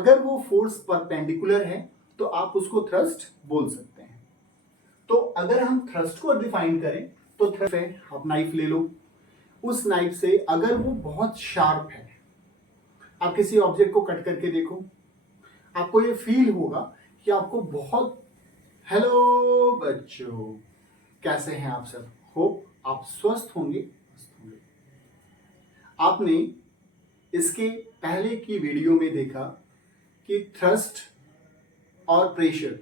अगर वो force perpendicular है तो आप उसको थ्रस्ट बोल सकते हैं। तो अगर हम थ्रस्ट को डिफाइन करें तो थ्रस्ट है, आप नाइफ ले लो, उस नाइफ से अगर वो बहुत शार्प है, आप किसी ऑब्जेक्ट को कट करके देखो, आपको ये फील होगा कि आपको बहुत, हेलो बच्चों, कैसे हैं आप सब? होप आप स्वस्थ होंगे। आपने इसके पहले की वीडियो में देखा कि थ्रस्ट और प्रेशर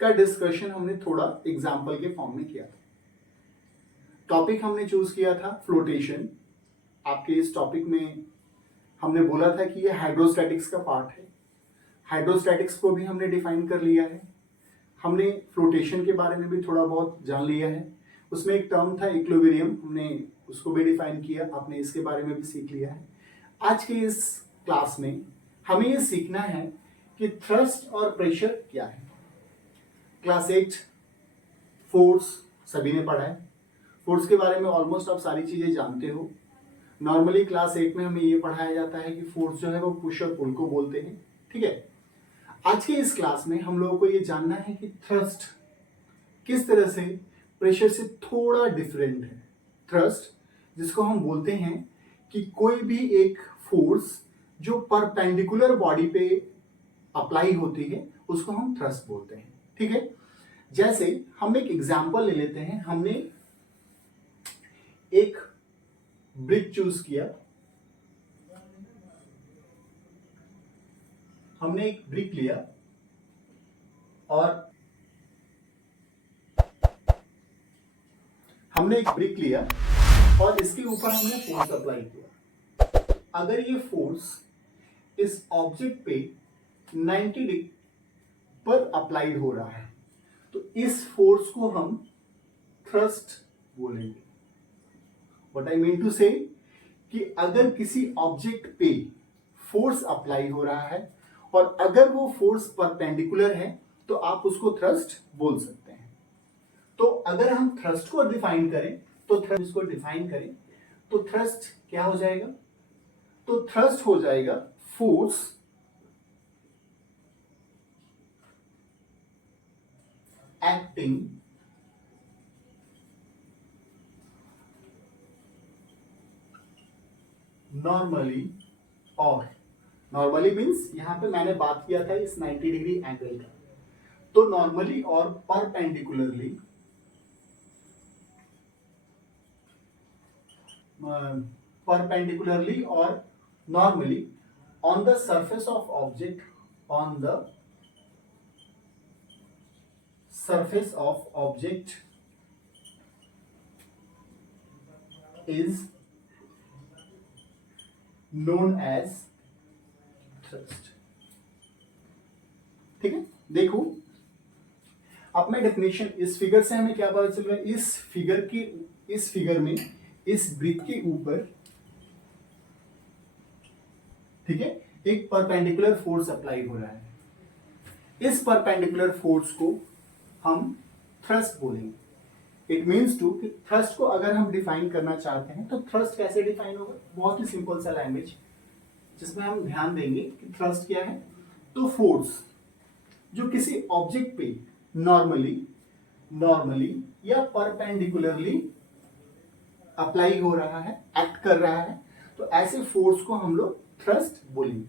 का डिस्कशन हमने थोड़ा एग्जाम्पल के फॉर्म में किया था। टॉपिक हमने चूज किया था फ्लोटेशन। आपके इस टॉपिक में हमने बोला था कि ये हाइड्रोस्टैटिक्स का पार्ट है। हाइड्रोस्टैटिक्स को भी हमने डिफाइन कर लिया है। हमने फ्लोटेशन के बारे में भी थोड़ा बहुत जान लिया है। उसमें एक टर्म था इक्विलिब्रियम, हमने उसको भी डिफाइन किया, आपने इसके बारे में भी सीख लिया है। आज के इस क्लास में हमें ये सीखना है कि थ्रस्ट और प्रेशर क्या है। क्लास 8 फोर्स सभी ने पढ़ा है। फोर्स के बारे में ऑलमोस्ट आप सारी चीजें जानते हो। नॉर्मली क्लास 8 में हमें ये पढ़ाया जाता है कि फोर्स जो है वो पुश और पुल को बोलते हैं, ठीक है। आज के इस क्लास में हम लोगों को ये जानना है कि थ्रस्ट किस तरह से प्रेशर से थोड़ा डिफरेंट है। थ्रस्ट जिसको हम बोलते हैं कि कोई भी एक फोर्स जो परपेंडिकुलर बॉडी पे अप्लाई होती है उसको हम थ्रस्ट बोलते हैं, ठीक है। जैसे हम एक एग्जांपल ले लेते हैं। हमने एक ब्रिक चूज किया, हमने एक ब्रिक लिया और इसके ऊपर हमने फोर्स अप्लाई किया। अगर ये फोर्स इस ऑब्जेक्ट पे 90 डिग्री पर अप्लाइड हो रहा है तो इस फोर्स को हम थ्रस्ट बोलेंगे। व्हाट आई मीन टू से कि अगर किसी ऑब्जेक्ट पे फोर्स अप्लाई हो रहा है और अगर वो फोर्स परपेंडिकुलर है तो आप उसको थ्रस्ट बोल सकते हैं। तो अगर हम थ्रस्ट को डिफाइन करें तो थ्रस्ट क्या हो जाएगा? तो थ्रस्ट हो जाएगा फोर्स एक्टिंग नॉर्मली मींस यहां पे मैंने बात किया था इस 90 डिग्री एंगल का। तो नॉर्मली और परपेंडिकुलरली और normally on the surface of object, is known as thrust, ठीक है। देखो अब मैं डेफिनेशन, इस फिगर से हमें क्या पता चल रहा है? इस फिगर में इस ब्रिक के ऊपर, ठीक है, एक परपेंडिकुलर फोर्स अप्लाई हो रहा है। इस परपेंडिकुलर फोर्स को हम थ्रस्ट बोलेंगे। इट मीन्स टू कि थ्रस्ट को अगर हम डिफाइन करना चाहते हैं तो थ्रस्ट कैसे डिफाइन होगा? बहुत ही सिंपल सा लैंग्वेज जिसमें हम ध्यान देंगे कि थ्रस्ट क्या है। तो फोर्स जो किसी ऑब्जेक्ट पे नॉर्मली या परपेंडिकुलरली अप्लाई हो रहा है, एक्ट कर रहा है, तो ऐसे फोर्स को हम लोग थ्रस्ट बोलेंगे।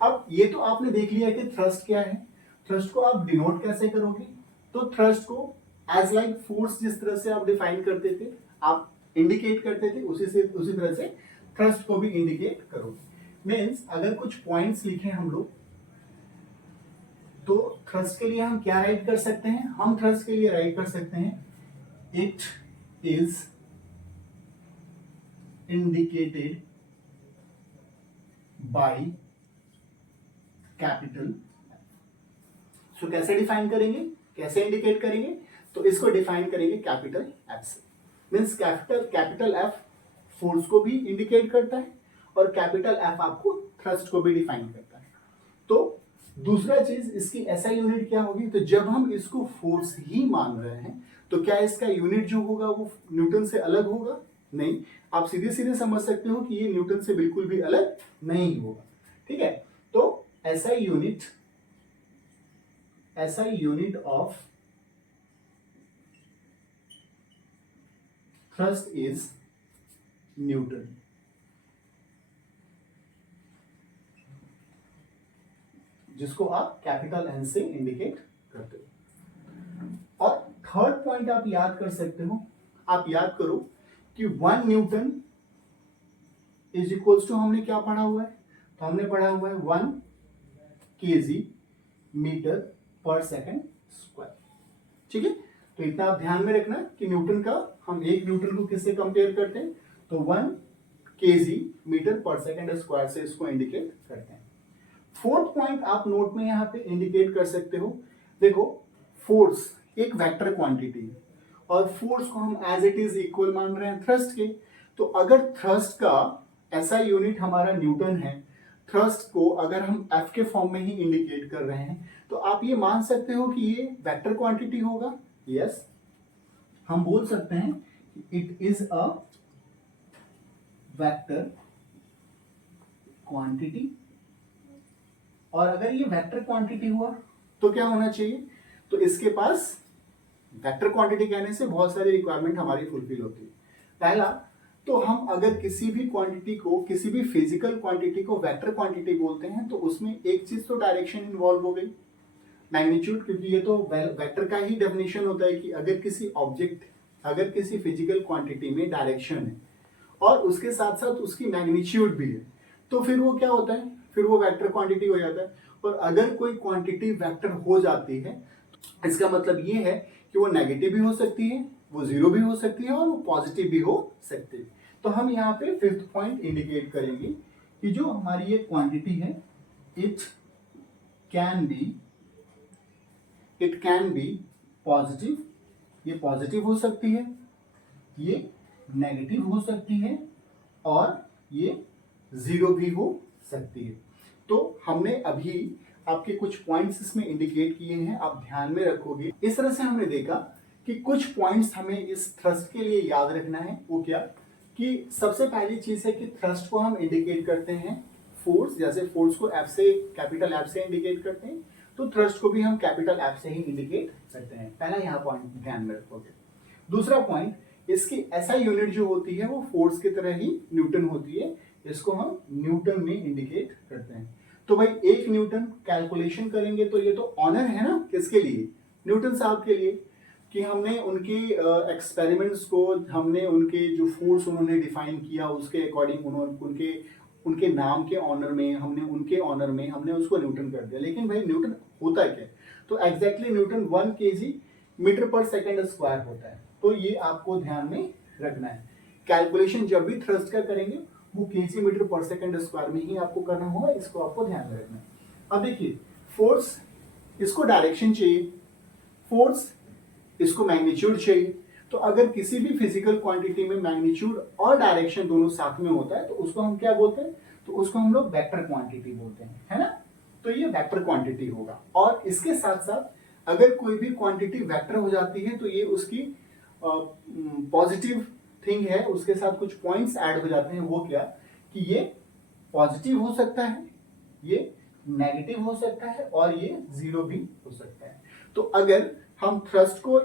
अब ये तो आपने देख लिया कि थ्रस्ट क्या है। थ्रस्ट को आप डिनोट कैसे करोगे? तो थ्रस्ट को एज लाइक फोर्स जिस तरह से आप डिफाइन करते थे, आप इंडिकेट करते थे, उसी तरह से थ्रस्ट को भी इंडिकेट करोगे। मीन्स अगर कुछ पॉइंट्स लिखे हम लोग तो थ्रस्ट के लिए हम क्या राइट कर सकते हैं? हम थ्रस्ट के लिए राइट कर सकते हैं it is indicated by capital. So कैसे डिफाइन करेंगे, कैसे इंडिकेट करेंगे? तो इसको डिफाइन करेंगे कैपिटल एफ से। मीन्स कैपिटल एफ फोर्स को भी इंडिकेट करता है और कैपिटल एफ आपको थ्रस्ट को भी डिफाइन करता है। तो दूसरा चीज, इसकी एसआई यूनिट क्या होगी? तो जब हम इसको फोर्स ही मान रहे हैं तो क्या इसका यूनिट जो होगा वो न्यूटन से अलग होगा? नहीं। आप सीधे सीधे समझ सकते हो कि ये न्यूटन से बिल्कुल भी अलग नहीं होगा, ठीक है। तो SI unit of thrust is Newton. जिसको आप कैपिटल N से इंडिकेट करते हो। और थर्ड पॉइंट आप याद कर सकते हो, आप याद करो कि 1 न्यूटन इज इक्वल्स टू, हमने क्या पढ़ा हुआ है, तो हमने पढ़ा हुआ है 1 kg मीटर पर सेकंड स्क्वायर। ठीक है, तो इतना आप ध्यान में रखना कि न्यूटन का, हम 1 न्यूटन को किससे कंपेयर करते हैं, तो 1 kg मीटर पर सेकंड स्क्वायर से इसको इंडिकेट करते हैं। फोर्थ पॉइंट आप नोट में यहां पे इंडिकेट कर सकते हो, देखो फोर्स एक वेक्टर क्वांटिटी है और फोर्स को हम एज इट इज इक्वल मान रहे हैं थ्रस्ट के। तो अगर थ्रस्ट का SI यूनिट हमारा न्यूटन है, थ्रस्ट को अगर हम F के फॉर्म में ही इंडिकेट कर रहे हैं, तो आप ये मान सकते हो कि ये वेक्टर क्वांटिटी होगा। यस, हम बोल सकते हैं it is a vector quantity. और अगर ये वेक्टर क्वांटिटी हुआ तो क्या होना चाहिए, तो इसके पास वेक्टर क्वांटिटी कहने से बहुत सारी रिक्वायरमेंट हमारी फुलफिल होती है। पहला, तो हम अगर किसी भी क्वांटिटी को, किसी भी फिजिकल क्वांटिटी को वेक्टर क्वांटिटी बोलते हैं, तो उसमें एक चीज तो डायरेक्शन इन्वॉल्व हो गई, मैग्नीट्यूड, क्योंकि ये तो वेक्टर का ही डेफिनेशन होता है कि अगर किसी ऑब्जेक्ट, अगर किसी फिजिकल क्वांटिटी में डायरेक्शन है और उसके साथ साथ उसकी मैग्नीट्यूड भी है, तो फिर वो क्या होता है, फिर वो वेक्टर क्वांटिटी हो जाता है। और अगर कोई क्वांटिटी वेक्टर हो जाती है, इसका मतलब ये है कि वो नेगेटिव भी हो सकती है, वो जीरो भी हो सकती है और वो पॉजिटिव भी हो सकती है। तो हम यहाँ पे फिफ्थ पॉइंट इंडिकेट करेंगे कि जो हमारी ये क्वांटिटी है, इट कैन बी पॉजिटिव, ये पॉजिटिव हो सकती है, ये नेगेटिव हो सकती है और ये जीरो भी हो सकती है। तो हमने अभी आपके कुछ पॉइंट्स इसमें इंडिकेट किए हैं, आप ध्यान में रखोगे। इस तरह से हमने देखा कि कुछ पॉइंट्स हमें इस थ्रस्ट के लिए याद रखना है। वो क्या, कि सबसे पहली चीज है कि थ्रस्ट को हम इंडिकेट करते हैं फोर्स, जैसे फोर्स को F से, कैपिटल F से इंडिकेट करते हैं, तो थ्रस्ट को भी हम कैपिटल F से ही इंडिकेट करते हैं। पहला यहाँ पॉइंट ध्यान में रखोगे। दूसरा पॉइंट, इसकी SI यूनिट जो होती है वो फोर्स की तरह ही न्यूटन होती है, इसको हम न्यूटन में इंडिकेट करते हैं। तो भाई 1 न्यूटन कैलकुलेशन करेंगे तो ये तो ऑनर है ना, किसके लिए, न्यूटन साहब के लिए, कि हमने उनके एक्सपेरिमेंट्स को, हमने उनके जो फोर्स उन्होंने डिफाइन किया उसके अकॉर्डिंग उन्होंने उनके नाम के ऑनर में, हमने उनके ऑनर में हमने उसको न्यूटन कर दिया। लेकिन भाई न्यूटन होता क्या है, तो एग्जैक्टली न्यूटन 1 kg मीटर पर सेकंड स्क्वायर होता है। तो ये आपको ध्यान में रखना है। कैलकुलेशन जब भी थ्रस्ट का करेंगे वो kg मीटर पर सेकंड स्क्वायर में ही आपको करना होगा, इसको आपको ध्यान में रखना है। अब देखिए फोर्स, इसको डायरेक्शन चाहिए, फोर्स इसको मैग्नीट्यूड चाहिए। तो अगर किसी भी फिजिकल क्वांटिटी में मैग्नीट्यूड और डायरेक्शन दोनों साथ में होता है तो उसको हम क्या बोलते हैं, तो उसको हम लोग वेक्टर क्वांटिटी बोलते हैं, है ना। तो ये वेक्टर क्वांटिटी होगा। और इसके साथ साथ अगर कोई भी क्वांटिटी वेक्टर हो जाती है तो ये उसकी पॉजिटिव थिंग है, उसके साथ कुछ पॉइंट्स ऐड हो जाते हैं। वो क्या, कि ये पॉजिटिव हो सकता है, ये नेगेटिव हो सकता है और ये जीरो भी हो सकता है। तो अगर हम थ्रस्ट को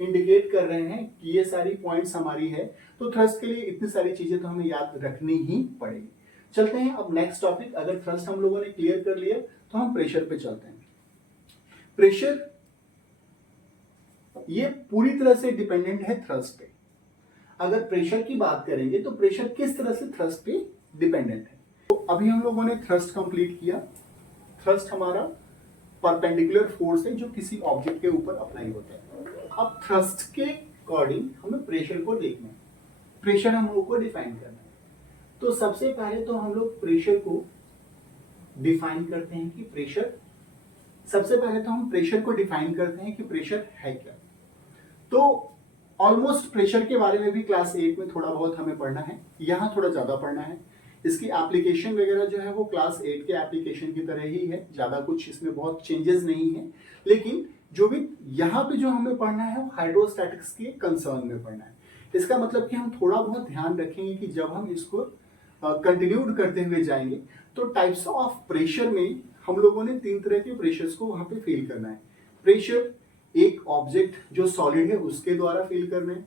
इंडिकेट कर रहे हैं कि ये सारी पॉइंट्स हमारी है, तो थ्रस्ट के लिए इतनी सारी चीजें तो हमें याद रखनी ही पड़ेगी। चलते हैं अब नेक्स्ट टॉपिक। अगर थ्रस्ट हम लोगों ने क्लियर कर लिया तो हम प्रेशर पे चलते हैं। प्रेशर ये पूरी तरह से डिपेंडेंट है थ्रस्ट पे। अगर प्रेशर की बात करेंगे तो प्रेशर किस तरह से थ्रस्ट पे डिपेंडेंट है। तो अभी हम लोगों ने थ्रस्ट कंप्लीट किया। थ्रस्ट हमारा परपेंडिकुलर फोर्स है जो किसी ऑब्जेक्ट के ऊपर अप्लाई होता है। अब थ्रस्ट के अकॉर्डिंग हमें प्रेशर को देखना है, प्रेशर हम लोग को डिफाइन करना है। तो सबसे पहले तो हम लोग प्रेशर को डिफाइन करते हैं कि प्रेशर, सबसे पहले तो हम प्रेशर को डिफाइन करते हैं कि प्रेशर है क्या। तो ऑलमोस्ट प्रेशर के बारे में भी क्लास 8 में थोड़ा बहुत हमें पढ़ना है, यहाँ थोड़ा ज्यादा पढ़ना है। इसकी एप्लीकेशन वगैरह जो है वो क्लास 8 के एप्लीकेशन की तरह ही है, ज्यादा कुछ इसमें बहुत चेंजेस नहीं है। लेकिन जो भी यहाँ पे जो हमें पढ़ना है वो हाइड्रोस्टैटिक्स के कंसर्न में पढ़ना है। इसका मतलब कि हम थोड़ा बहुत ध्यान रखेंगे कि जब हम इसको कंटिन्यू करते हुए जाएंगे तो टाइप्स ऑफ प्रेशर में हम लोगों ने 3 तरह के प्रेशर्स को वहां पे फील करना है। प्रेशर एक ऑब्जेक्ट जो सॉलिड है उसके द्वारा फील करना है।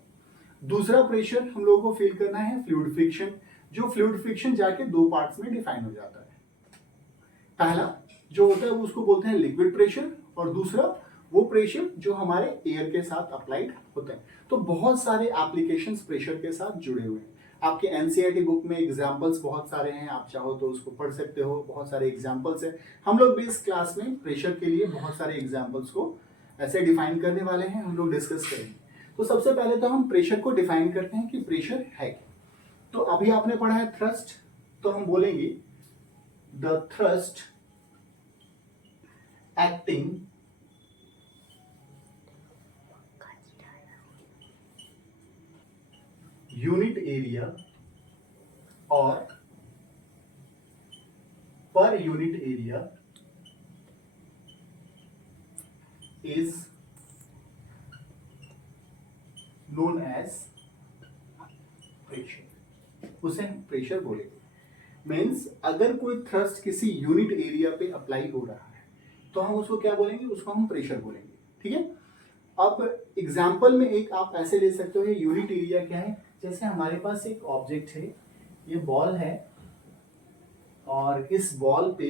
दूसरा प्रेशर हम लोगों को फील करना है फ्लूइड फ्रिक्शन, जो फ्लूइड फ्रिक्शन जाके 2 पार्ट्स में डिफाइन हो जाता है। पहला जो होता है वो उसको बोलते हैं लिक्विड प्रेशर, और दूसरा वो प्रेशर जो हमारे एयर के साथ अप्लाइड होता है। तो बहुत सारे एप्लीकेशंस प्रेशर के साथ जुड़े हुए हैं। आपके एनसीईआरटी बुक में एग्जांपल्स बहुत सारे हैं, आप चाहो तो उसको पढ़ सकते हो, बहुत सारे एग्जांपल्स हैं। हम लोग भी इस क्लास में प्रेशर के लिए बहुत सारे एग्जांपल्स को ऐसे डिफाइन करने वाले हैं, हम लोग डिस्कस करेंगे। तो सबसे पहले तो हम प्रेशर को डिफाइन करते हैं कि प्रेशर है क्या। तो अभी आपने पढ़ा है थ्रस्ट, तो हम बोलेंगे the thrust acting unit area और पर unit area is known as pressure, उसे हम प्रेशर बोलेंगे। मीन्स अगर कोई थ्रस्ट किसी यूनिट एरिया पे अप्लाई हो रहा है तो हम उसको क्या बोलेंगे, उसको हम प्रेशर बोलेंगे। ठीक है। अब एग्जाम्पल में एक आप ऐसे ले सकते हो, यूनिट एरिया क्या है। जैसे हमारे पास एक ऑब्जेक्ट है, ये बॉल है, और इस बॉल पे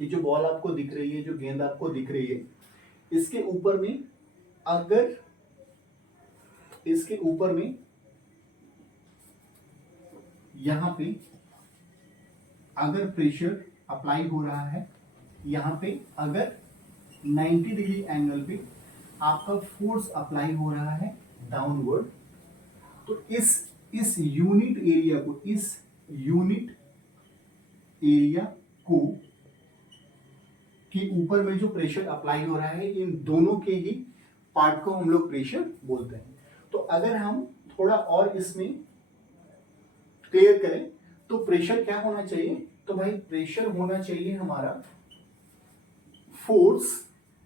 ये जो बॉल आपको दिख रही है, जो गेंद आपको दिख रही है, इसके ऊपर में अगर इसके ऊपर में यहां पे अगर प्रेशर अप्लाई हो रहा है, यहां पे अगर 90 डिग्री एंगल पे आपका फोर्स अप्लाई हो रहा है डाउनवर्ड, तो इस यूनिट एरिया को, इस यूनिट एरिया को कि ऊपर में जो प्रेशर अप्लाई हो रहा है, इन दोनों के ही पार्ट को हम लोग प्रेशर बोलते हैं। तो अगर हम थोड़ा और इसमें क्लियर करें तो प्रेशर क्या होना चाहिए, तो भाई प्रेशर होना चाहिए हमारा फोर्स,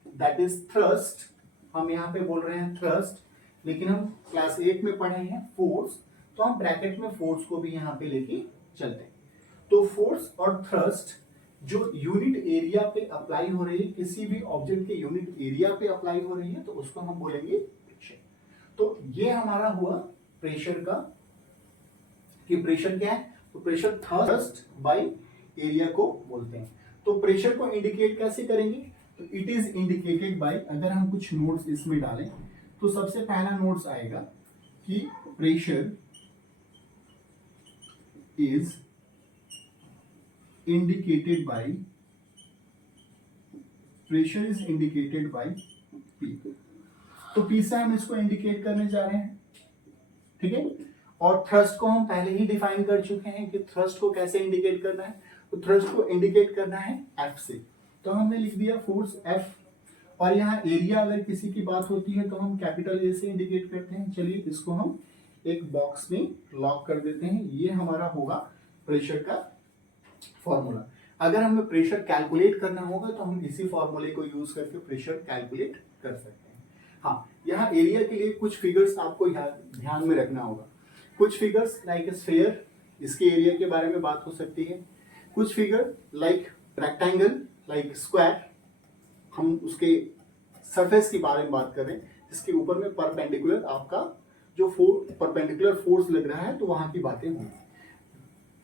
दैट इज थ्रस्ट। हम यहां पे बोल रहे हैं थ्रस्ट, लेकिन हम क्लास 8 में पढ़े हैं फोर्स, तो हम ब्रैकेट में फोर्स को भी यहां पे लेके चलते हैं। तो फोर्स और थ्रस्ट जो यूनिट एरिया पे अप्लाई हो रही है, किसी भी ऑब्जेक्ट के यूनिट एरिया पे अप्लाई हो रही है, तो उसको हम बोलेंगे प्रेशर। तो ये हमारा हुआ प्रेशर का, कि प्रेशर क्या है, तो प्रेशर थ्रस्ट बाय एरिया को बोलते हैं। तो प्रेशर को इंडिकेट कैसे करेंगे, तो इट इज इंडिकेटेड बाय, अगर हम कुछ नोट्स इसमें डालें तो सबसे पहला नोट्स आएगा कि pressure is indicated by pressure is indicated by P। तो P से हम इसको इंडिकेट करने जा रहे हैं। ठीक है। और थ्रस्ट को हम पहले ही डिफाइन कर चुके हैं कि थ्रस्ट को कैसे इंडिकेट करना है, तो थ्रस्ट को इंडिकेट करना है F से। तो हमने लिख दिया फोर्स F, और यहाँ एरिया अगर किसी की बात होती है तो हम कैपिटल ए से इंडिकेट करते हैं। चलिए इसको हम एक बॉक्स में लॉक कर देते हैं। ये हमारा होगा प्रेशर का फॉर्मूला। अगर हमें प्रेशर कैलकुलेट करना होगा तो हम इसी फॉर्मूले को यूज करके प्रेशर कैलकुलेट कर सकते हैं। हाँ, यहाँ एरिया के लिए कुछ फिगर्स आपको ध्यान में रखना होगा। कुछ फिगर्स लाइक स्फीयर, इसके एरिया के बारे में बात हो सकती है। कुछ figure like rectangle, like square, हम उसके सरफेस के बारे में बात कर रहे हैं, जिसके ऊपर में परपेंडिकुलर आपका जो परपेंडिकुलर फोर्स लग रहा है, तो वहां की बातें होंगी।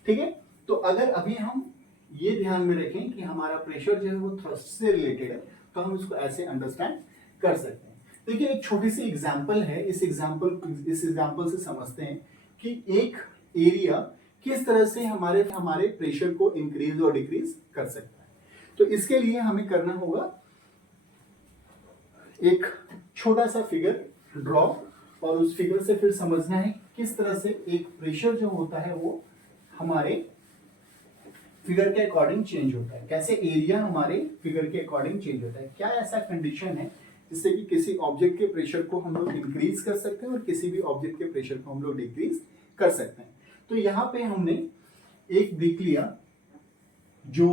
ठीक है। तो अगर अभी हम ये ध्यान में रखें कि हमारा प्रेशर जो है वो थ्रस्ट से रिलेटेड है, तो हम इसको ऐसे अंडरस्टैंड कर सकते हैं। देखिए एक छोटी सी एग्जांपल है, इस एग्जांपल से समझते हैं कि एक एरिया किस तरह से हमारे प्रेशर को इंक्रीज और डिक्रीज कर सकता है। तो इसके लिए हमें करना होगा एक छोटा सा फिगर ड्रॉ, और उस फिगर से फिर समझना है किस तरह से एक प्रेशर जो होता है वो हमारे फिगर के अकॉर्डिंग चेंज होता है, कैसे एरिया हमारे फिगर के अकॉर्डिंग चेंज होता है। क्या ऐसा कंडीशन है जिससे कि किसी ऑब्जेक्ट के प्रेशर को हम लोग इंक्रीज कर सकते हैं और किसी भी ऑब्जेक्ट के प्रेशर को हम लोग डिक्रीज कर सकते हैं। तो यहाँ पे हमने एक देख लिया जो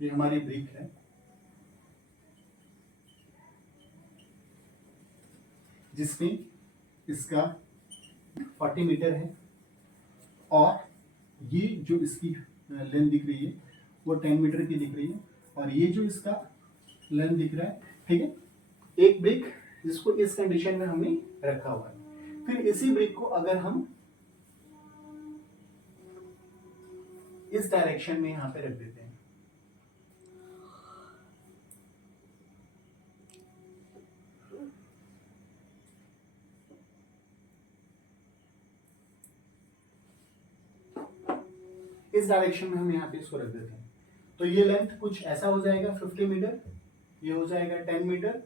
ये हमारी ब्रिक है, जिसमें इसका 40 मीटर है और ये जो इसकी लेंथ दिख रही है वो 10 मीटर की दिख रही है और ये जो इसका लेंथ दिख रहा है, ठीक है, एक ब्रिक जिसको इस कंडीशन में हमने रखा हुआ है। फिर इसी ब्रिक को अगर हम इस डायरेक्शन में यहां पे रख देते हैं, इस डायरेक्शन में हम यहाँ पे इसको रख देते हैं, तो ये लेंथ कुछ ऐसा हो जाएगा 50 मीटर, ये हो जाएगा 10 मीटर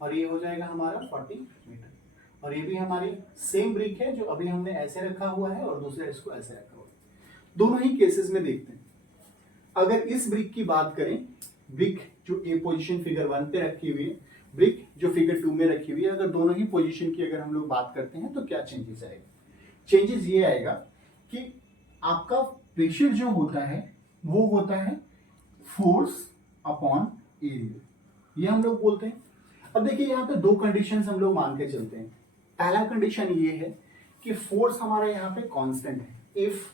और ये हो जाएगा हमारा 40 मीटर। और ये भी हमारी सेम ब्रिक है जो अभी हमने ऐसे रखा हुआ है और दूसरा इसको ऐसे रखा हुआ है। दोनों ही केसेस में देखते हैं। अगर इस ब्रिक की बात करें, ब्रिक जो ए पोजीशन फिगर 1 पे रखी हुई है, ब्रिक जो फिगर 2 में रखी हुई है, अगर दोनों ही पोजीशन की अगर हम लोग बात करते हैं तो क्या चेंजेस आएगा? चेंजेस ये आएगा कि आपका प्रेशर जो होता है वो होता है फोर्स अपॉन एरिया, ये हम लोग बोलते हैं। अब देखिए यहाँ पे दो कंडीशंस हम लोग मान के चलते हैं। पहला कंडीशन ये है कि फोर्स हमारा यहाँ पे कांस्टेंट है, इफ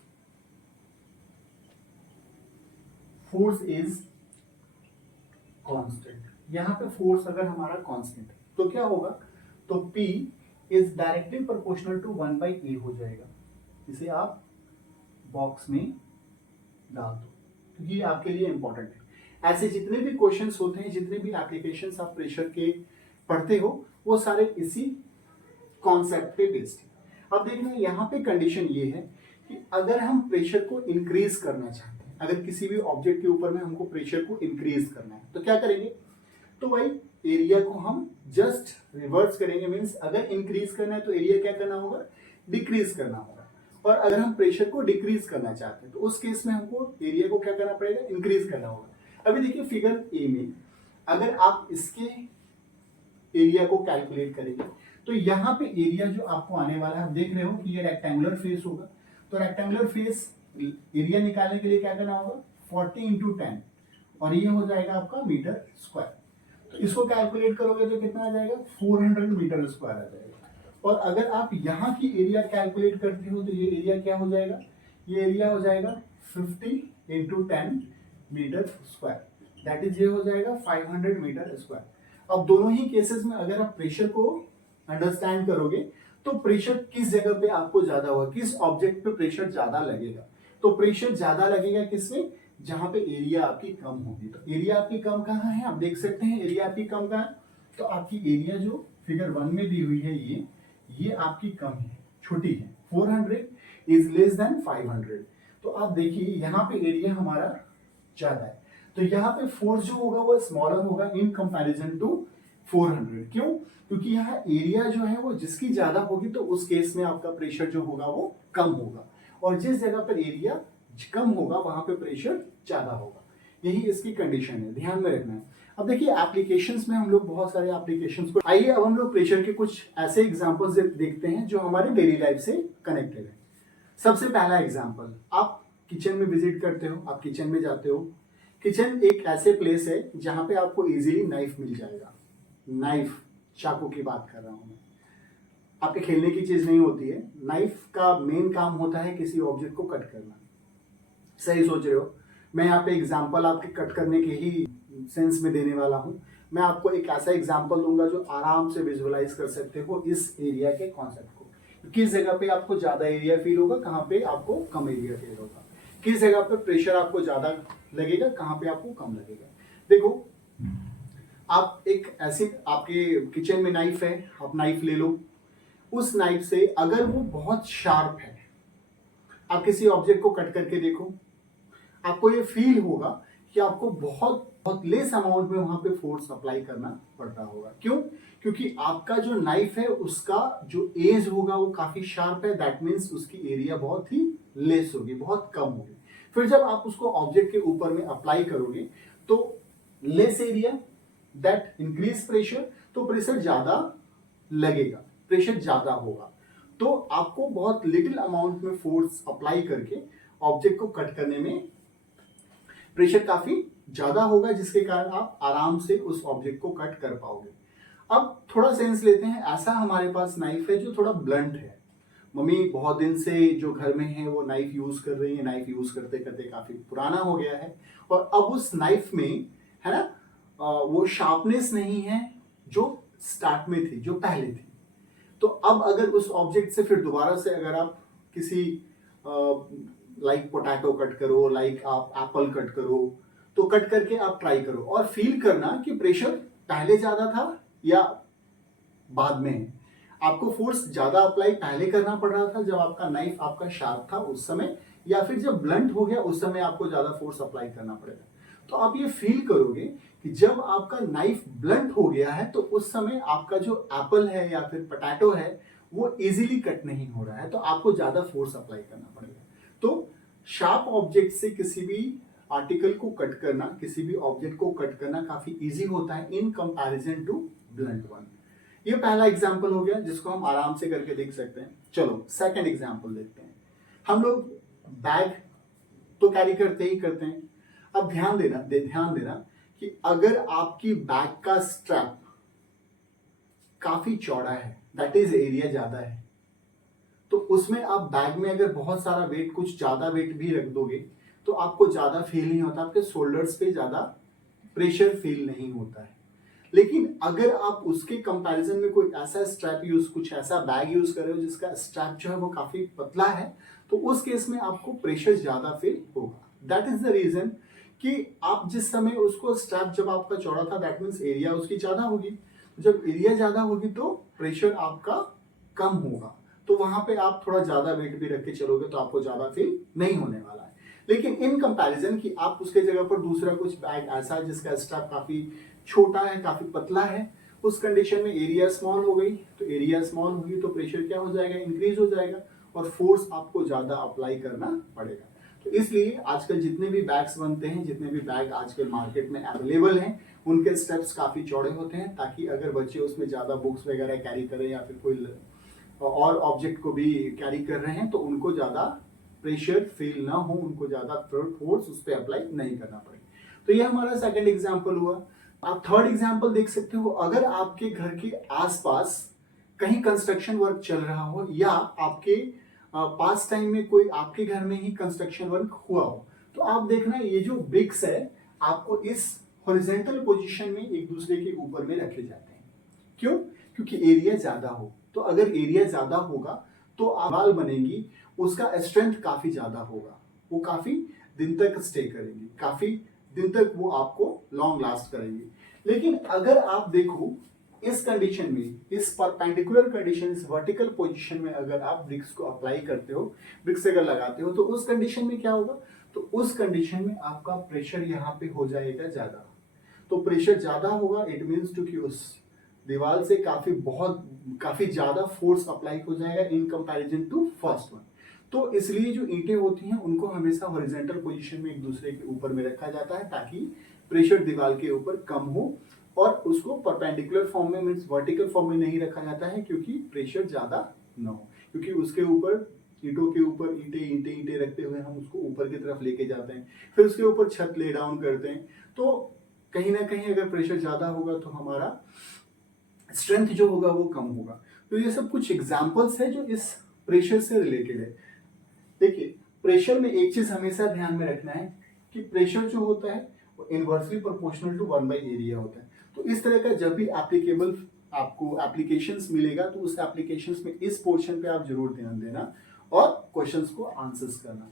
फोर्स इज कांस्टेंट, यहाँ पे फोर्स अगर हमारा कांस्टेंट है तो क्या होगा, तो P is directly proportional to 1/A हो जाएगा। इसे आप बॉक्स में डाल दो क्योंकि ये आपके लिए इंपॉर्टेंट है। ऐसे जितने भी क्वेश्चंस होते हैं, जितने भी एप्लीकेशंस आप प्रेशर के पढ़ते हो, वो सारे इसी कॉन्सेप्ट पे बेस्ड है। अब देखना यहाँ पे कंडीशन ये है कि अगर हम प्रेशर को इंक्रीज करना चाहते हैं, अगर किसी भी ऑब्जेक्ट के ऊपर में हमको प्रेशर को इंक्रीज करना है तो क्या करेंगे, तो भाई एरिया को हम जस्ट रिवर्स करेंगे। मीन्स अगर इंक्रीज करना है तो एरिया क्या करना होगा, डिक्रीज करना होगा। और अगर हम प्रेशर को डिक्रीज करना चाहते हैं तो उस केस में हमको एरिया को क्या करना पड़ेगा, इंक्रीज करना होगा। अभी देखिए फिगर ए में अगर आप इसके एरिया को कैलकुलेट करेंगे तो यहाँ पे एरिया जो आपको आने वाला है, आप देख रहे हो कि ये रेक्टेंगुलर फेस होगा, तो रेक्टेंगुलर फेस एरिया निकालने के लिए क्या करना होगा, 40 × 10 और ये हो जाएगा आपका मीटर स्क्वायर। तो इसको कैलकुलेट करोगे तो कितना आ जाएगा, 400 मीटर स्क्वायर आ जाएगा। और अगर आप यहाँ की एरिया कैलकुलेट करते हो तो ये एरिया क्या हो जाएगा, ये एरिया हो जाएगा 50 × 10 मीटर स्क्वायर, दैट इज ये हो जाएगा 500 मीटर स्क्वायर। अब दोनों ही केसेस में अगर आप प्रेशर को अंडरस्टैंड करोगे तो प्रेशर किस जगह पे आपको ज्यादा होगा, किस ऑब्जेक्ट पे प्रेशर ज्यादा लगेगा, तो प्रेशर ज्यादा लगेगा किसमें, जहां पे एरिया आपकी कम होगी। तो एरिया आपकी कम कहाँ है, आप देख सकते हैं एरिया आपकी कम कहाँ है, तो आपकी एरिया जो फिगर 1 में दी हुई है ये आपकी कम है, छोटी है, 400 इज लेस देन 500। तो आप देखिए यहाँ पे एरिया हमारा ज्यादा है, तो यहाँ पे फोर्स जो होगा वो स्मॉलर होगा इन कंपैरिजन टू 400। क्यों, क्योंकि यहाँ एरिया जो है वो जिसकी ज्यादा होगी तो उस केस में आपका प्रेशर जो होगा वो कम होगा, और जिस जगह पर एरिया कम होगा वहां पे प्रेशर ज्यादा होगा। यही इसकी कंडीशन है, ध्यान में रखना है। अब देखिए एप्लीकेशंस में हम लोग बहुत सारे एप्लीकेशंस को, आइए अब हम लोग प्रेशर के कुछ ऐसे एग्जांपल्स देखते हैं जो हमारे डेली लाइफ से कनेक्टेड है। सबसे पहला एग्जांपल, आप किचन में विजिट करते हो, आप किचन में जाते हो। किचन एक ऐसे प्लेस है जहां पे आपको इजीली नाइफ मिल जाएगा, नाइफ, चाकू की बात कर रहा हूं मैं, आपके खेलने की चीज नहीं होती है। नाइफ का मेन काम होता है किसी ऑब्जेक्ट को कट करना। सही सोच रहे हो, मैं यहाँ पे एग्जांपल आपके कट करने के ही सेंस में देने वाला हूँ। मैं आपको एक ऐसा एग्जांपल दूंगा जो आराम से विजुअलाइज कर सकते हो इस एरिया के कॉन्सेप्ट को। किस जगह पे आपको ज्यादा एरिया फील होगा, कहाँ पे आपको कम एरिया फील होगा, किस जगह पे प्रेशर आपको ज्यादा लगेगा, कहाँ पे आपको कम लगेगा। देखो, आप एक ऐसे, आपके किचन में नाइफ है, आप नाइफ ले लो। उस नाइफ से अगर वो बहुत शार्प है, आप किसी ऑब्जेक्ट को कट करके देखो, आपको ये फील होगा कि आपको बहुत बहुत लेस अमाउंट में वहां पे फोर्स अप्लाई करना पड़ता होगा। क्यों, क्योंकि आपका जो नाइफ है उसका जो एज होगा वो काफी शार्प है, दैट मीन्स उसकी एरिया बहुत ही लेस होगी, बहुत कम होगी। फिर जब आप उसको ऑब्जेक्ट के ऊपर में अप्लाई करोगे तो less area, that increase pressure, तो प्रेशर ज्यादा लगेगा, प्रेशर ज्यादा होगा। तो आपको बहुत लिटिल अमाउंट में फोर्स अप्लाई करके ऑब्जेक्ट को कट करने में प्रेशर काफी ज्यादा होगा, जिसके कारण आप आराम से उस ऑब्जेक्ट को कट कर पाओगे। अब थोड़ा सेंस लेते हैं, ऐसा हमारे पास नाइफ है जो थोड़ा ब्लंट है। मम्मी बहुत दिन से जो घर में है वो नाइफ यूज कर रही है, नाइफ यूज करते करते काफी पुराना हो गया है, और अब उस नाइफ में है ना वो शार्पनेस नहीं है जो स्टार्ट में थी, जो पहले थी। तो अब अगर उस ऑब्जेक्ट से फिर दोबारा से अगर आप किसी लाइक पोटैटो कट करो, लाइक आप एप्पल कट करो, तो कट करके आप ट्राई करो और फील करना कि प्रेशर पहले ज्यादा था या बाद में है। आपको फोर्स ज्यादा अप्लाई पहले करना पड़ रहा था जब आपका नाइफ आपका शार्प था उस समय, या फिर जब ब्लंट हो गया उस समय आपको ज्यादा फोर्स अप्लाई करना पड़ेगा। तो आप ये फील करोगे कि जब आपका नाइफ ब्लंट हो गया है तो उस समय आपका जो एप्पल है या फिर पोटैटो है वो इजीली कट नहीं हो रहा है, तो आपको ज्यादा फोर्स अप्लाई करना पड़ेगा। तो शार्प ऑब्जेक्ट से किसी भी आर्टिकल को कट करना, किसी भी ऑब्जेक्ट को कट करना काफी इजी होता है in comparison to blunt one. ये पहला एग्जांपल हो गया जिसको हम आराम से करके देख सकते हैं। चलो सेकंड एग्जांपल देखते हैं। हम लोग बैग तो कैरी करते ही करते हैं। अब ध्यान देना कि अगर आपकी बैग का स्ट्रैप काफी चौड़ा है, दैट इज एरिया ज्यादा है, तो उसमें आप बैग में अगर बहुत सारा वेट, कुछ ज्यादा वेट भी रख दोगे तो आपको ज्यादा फील नहीं होता, आपके शोल्डर्स पे ज्यादा प्रेशर फील नहीं होता है। लेकिन अगर आप उसके कंपैरिजन में कोई ऐसा स्ट्रैप यूज, कुछ ऐसा बैग यूज कर रहे हो जिसका स्ट्रैप जो है वो काफी पतला है, तो उस केस में आपको प्रेशर ज्यादा फील होगा। दैट इज द रीजन कि आप जिस समय उसको स्ट्रैप जब आपका चौड़ा था, दैट मीन्स एरिया उसकी ज्यादा होगी। जब एरिया ज्यादा होगी तो प्रेशर आपका कम होगा, तो वहां पे आप थोड़ा ज्यादा वेट भी रख के चलोगे तो आपको ज्यादा फील नहीं होने वाला है। लेकिन इन कंपैरिजन कि आप उसके जगह पर दूसरा कुछ बैग ऐसा है जिसका स्ट्रैप काफी छोटा है, काफी पतला है, उस कंडीशन में एरिया स्मॉल हो गई, तो एरिया स्मॉल होगी तो प्रेशर क्या हो जाएगा, इंक्रीज हो जाएगा, और फोर्स आपको ज्यादा अप्लाई करना पड़ेगा। तो इसलिए आजकल जितने भी बैग्स बनते हैं, जितने भी बैग आजकल मार्केट में अवेलेबल हैं, उनके स्टेप्स काफी चौड़े होते हैं, ताकि अगर बच्चे उसमें ज्यादा बुक्स वगैरह कैरी करें या फिर कोई और ऑब्जेक्ट को भी कैरी कर रहे हैं तो उनको ज्यादा प्रेशर फील ना हो, उनको ज्यादा फोर्स उस पर अप्लाई नहीं करना पड़े। तो ये हमारा सेकंड एग्जांपल हुआ। आप थर्ड एग्जांपल देख सकते हो। अगर आपके घर के आसपास कहीं कंस्ट्रक्शन वर्क चल रहा हो, या आपके पास टाइम में कोई आपके घर में ही कंस्ट्रक्शन वर्क हुआ हो, तो आप देखना ये जो ब्रिक्स है आपको इस हॉरिजॉन्टल पोजीशन में एक दूसरे के ऊपर में रखे जाते हैं। क्यों? क्योंकि एरिया ज्यादा हो। तो अगर एरिया ज्यादा होगा तो दीवार बनेगी, उसका स्ट्रेंथ काफी ज्यादा होगा, वो काफी दिन तक स्टे करेंगी, काफी दिन तक वो आपको लॉन्ग लास्ट करेंगी। लेकिन अगर आप देखो इस कंडीशन में, इस परपेंडिकुलर कंडीशन, इस वर्टिकल पोजीशन में अगर आप ब्रिक्स को अप्लाई करते हो, ब्रिक्स अगर लगाते हो, तो उस कंडीशन में क्या होगा, तो उस कंडीशन में आपका प्रेशर यहाँ पे हो जाएगा ज्यादा। तो प्रेशर ज्यादा होगा, इट मीन्स टू कि उस दीवार से काफी ज्यादा फोर्स अप्लाई हो जाएगा in comparison to first one. तो इसलिए जो ईंटें होती हैं उनको हमेशा हॉरिजॉन्टल पोजीशन में एक दूसरे के ऊपर में रखा जाता है, ताकि प्रेशर दीवार के ऊपर कम हो, और उसको परपेंडिकुलर फॉर्म में मीन्स वर्टिकल फॉर्म में नहीं रखा जाता है, क्योंकि प्रेशर ज्यादा न हो। क्योंकि उसके ऊपर ईंटों के ऊपर ईंटे रखते हुए हम उसको ऊपर की तरफ लेके जाते हैं, फिर उसके ऊपर छत ले डाउन करते हैं, तो कहीं ना कहीं अगर प्रेशर ज्यादा होगा तो हमारा स्ट्रेंथ जो होगा वो कम होगा। तो ये सब कुछ एग्जांपल्स है जो इस प्रेशर से रिलेटेड है। देखिए, प्रेशर में एक चीज हमेशा ध्यान में रखना है कि प्रेशर जो होता है वो इनवर्सली प्रोपोर्शनल टू 1/एरिया होता है। तो इस तरह का जब भी एप्लीकेबल आपको एप्लीकेशंस मिलेगा तो उस एप्लीकेशंस में इस पोर्शन पे आप जरूर ध्यान देना और क्वेश्चंस को आंसर्स करना।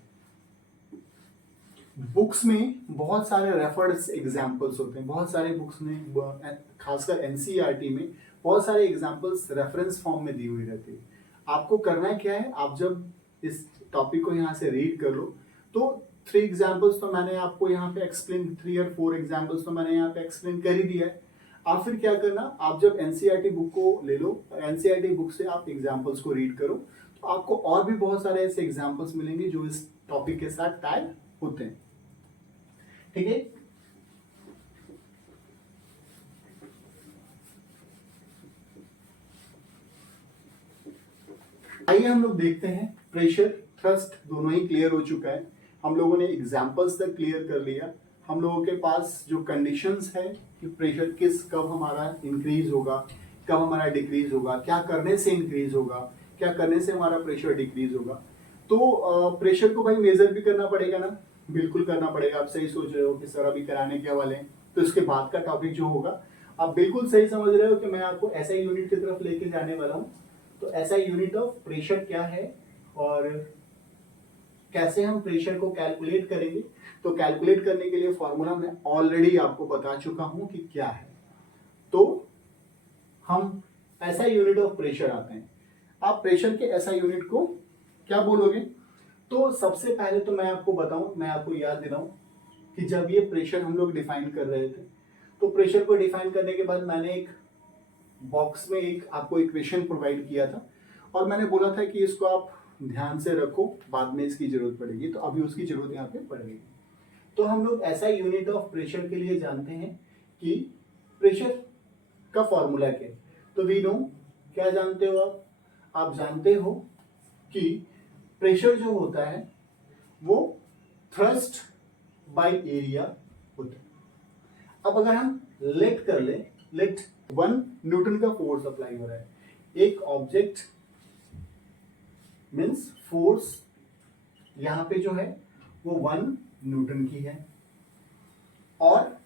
बुक्स में बहुत सारे रेफर्ड एग्जांपल्स होते हैं, बहुत सारे बुक्स में, खासकर एनसीईआरटी में बहुत सारे एग्जांपल्स रेफरेंस फॉर्म में दी हुई रहती है। आपको करना क्या है, आप जब इस टॉपिक को यहाँ से रीड कर लो तो 3 एग्जांपल्स तो मैंने आपको यहाँ पे एक्सप्लेन, 3 और 4 एग्जांपल्स तो मैंने यहाँ पे एक्सप्लेन कर ही दिया है। आप फिर क्या करना, आप जब एनसीईआरटी बुक को ले लो, एनसीईआरटी बुक से आप एग्जांपल्स को रीड करो, तो आपको और भी बहुत सारे ऐसे एग्जांपल्स मिलेंगे जो इस टॉपिक के साथ टैग होते हैं। ठीक है, आइए हम लोग देखते हैं। प्रेशर थ्रस्ट दोनों ही क्लियर हो चुका है, हम लोगों ने एग्जांपल्स तक क्लियर कर लिया। हम लोगों के पास जो कंडीशंस है कि प्रेशर कब हमारा इंक्रीज होगा, कब हमारा डिक्रीज होगा, क्या करने से इंक्रीज होगा, क्या करने से हमारा प्रेशर डिक्रीज होगा। तो प्रेशर को भाई मेजर भी करना पड़ेगा ना, बिल्कुल करना पड़ेगा। आप सही सोच रहे हो कि सर अभी कराने के वाले हैं, तो इसके बाद का टॉपिक जो होगा आप बिल्कुल सही समझ रहे हो कि मैं आपको ऐसा यूनिट की तरफ लेके जाने वाला हूँ। तो ऐसा यूनिट ऑफ प्रेशर क्या है और कैसे हम प्रेशर को कैलकुलेट करेंगे। तो कैलकुलेट करने के लिए फॉर्मूला मैं ऑलरेडी आपको बता चुका हूं कि क्या है। तो हम ऐसा यूनिट ऑफ प्रेशर आते हैं। आप प्रेशर के ऐसा यूनिट को क्या बोलोगे? तो सबसे पहले तो मैं आपको बताऊं, मैं आपको याद दिलाऊं कि जब ये प्रेशर हम लोग डिफाइन कर रहे थे, तो प्रेशर को डिफाइन करने के बाद मैंने एक बॉक्स में एक आपको इक्वेशन प्रोवाइड किया था और मैंने बोला था कि इसको आप ध्यान से रखो, बाद में इसकी जरूरत पड़ेगी। तो अभी उसकी जरूरत यहाँ पे पड़ गई। तो हम लोग ऐसा यूनिट ऑफ प्रेशर के लिए जानते हैं कि प्रेशर का फॉर्मूला क्या है। तो वी नो, क्या जानते हो आप जानते हो कि प्रेशर जो होता है वो थ्रस्ट बाय एरिया होता है। अब अगर हम लेट कर ले, लेट 1 न्यूटन का फोर्स अप्लाई हो रहा है, एक ऑब्जेक्ट मीन्स फोर्स यहां पे जो है वो 1 न्यूटन की है और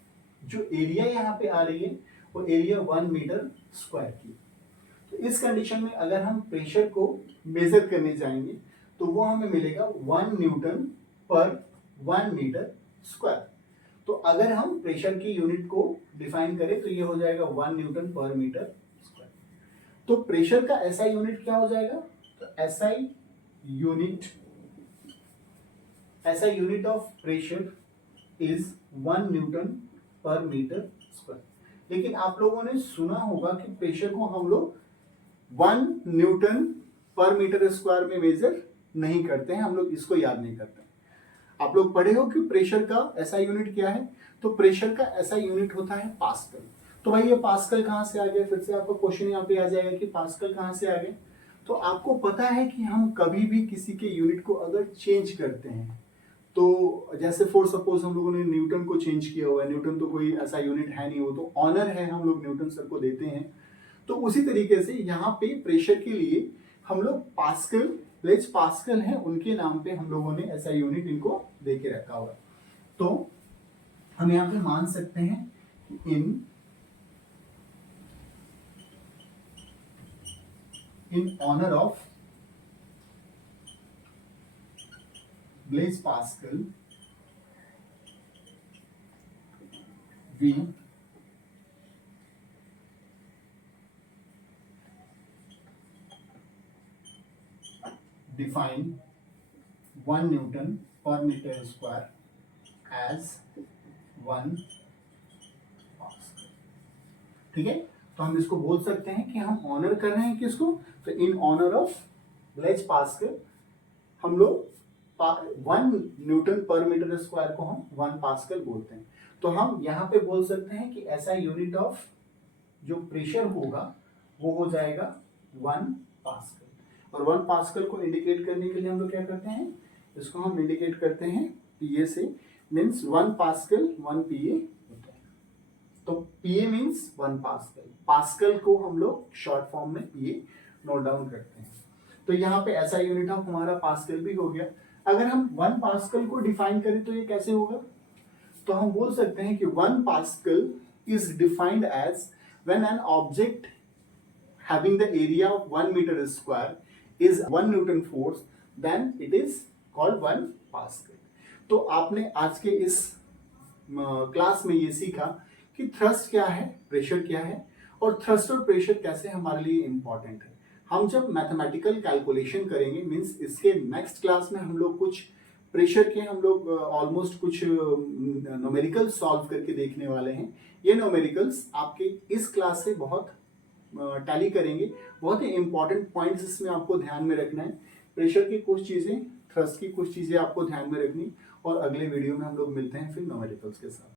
जो एरिया यहां पे आ रही है वो एरिया 1 मीटर स्क्वायर की। तो इस कंडीशन में अगर हम प्रेशर को मेजर करने जाएंगे तो वो हमें मिलेगा 1 न्यूटन पर 1 मीटर स्क्वायर। तो अगर हम प्रेशर की यूनिट को डिफाइन करें तो ये हो जाएगा 1 न्यूटन पर मीटर स्क्वायर। तो प्रेशर का एसआई यूनिट क्या हो जाएगा? तो SI unit of pressure is 1 Newton पर मीटर स्क्वायर। लेकिन आप लोगों ने सुना होगा कि प्रेशर को हम लोग 1 न्यूटन पर मीटर स्क्वायर में मेजर नहीं करते हैं, हम लोग इसको याद नहीं करते। आप लोग पढ़े हो कि प्रेशर का ऐसा यूनिट क्या है? तो प्रेशर का ऐसा यूनिट होता है पास्कल। तो भाई ये पास्कल कहां से आ गया? फिर से आपको क्वेश्चन यहाँ पे आ जाएगा कि पास्कल कहां से आ गए। तो आपको पता है कि हम कभी भी किसी के यूनिट को अगर चेंज करते हैं, तो जैसे फॉर सपोज हम लोगों ने न्यूटन को चेंज किया हुआ है, न्यूटन तो कोई ऐसा यूनिट है नहीं, वो तो ऑनर है, हम लोग न्यूटन सर को देते हैं। तो उसी तरीके से यहाँ पे प्रेशर के लिए हम लोग पास्कल, ब्लेज पास्कल है, उनके नाम पे हम लोगों ने ऐसा यूनिट इनको दे के रखा हुआ है। तो हम यहाँ पे मान सकते हैं कि in honor of Blaise Pascal, we define 1 Newton per meter square as 1 Pascal। ठीक है, तो हम इसको बोल सकते हैं कि हम ऑनर कर रहे हैं किसको? तो in honour of Blaise Pascal हम लोग 1 न्यूटन पर मीटर स्क्वायर को हम 1 पास्कल बोलते हैं। तो हम यहाँ पे बोल सकते हैं कि ऐसा यूनिट ऑफ जो प्रेशर होगा वो हो जाएगा 1 पास्कल। और 1 पास्कल को इंडिकेट करने के लिए हम लोग क्या करते हैं? इसको हम इंडिकेट करते हैं पीए से, मीन्स 1 पास्कल 1 पीए होता है। तो पीए मीन्स 1 पास्कल, पास्कल को हम लोग शॉर्ट फॉर्म में पीए नोट डाउन करते हैं। तो यहाँ पे ऐसा यूनिट ऑफ हमारा पास्कल भी हो गया। अगर हम 1 पास्कल को डिफाइन करें तो ये कैसे होगा? तो हम बोल सकते हैं कि 1 Pascal is defined as when an object having the area of 1 meter square is 1 Newton force, then it is called 1 Pascal। तो आपने आज के इस क्लास में ये सीखा कि थ्रस्ट क्या है, प्रेशर क्या है, और थ्रस्ट और प्रेशर कैसे हमारे लिए इंपॉर्टेंट है। हम जब मैथमेटिकल कैलकुलेशन करेंगे, मीन्स इसके नेक्स्ट क्लास में हम लोग कुछ प्रेशर के हम लोग ऑलमोस्ट कुछ न्यूमेरिकल सॉल्व करके देखने वाले हैं। ये न्यूमेरिकल्स आपके इस क्लास से बहुत टैली करेंगे। बहुत ही इंपॉर्टेंट पॉइंट्स इसमें आपको ध्यान में रखना है। प्रेशर की कुछ चीजें, थ्रस्ट की कुछ चीजें आपको ध्यान में रखनी, और अगले वीडियो में हम लोग मिलते हैं फिर न्यूमेरिकल्स के साथ।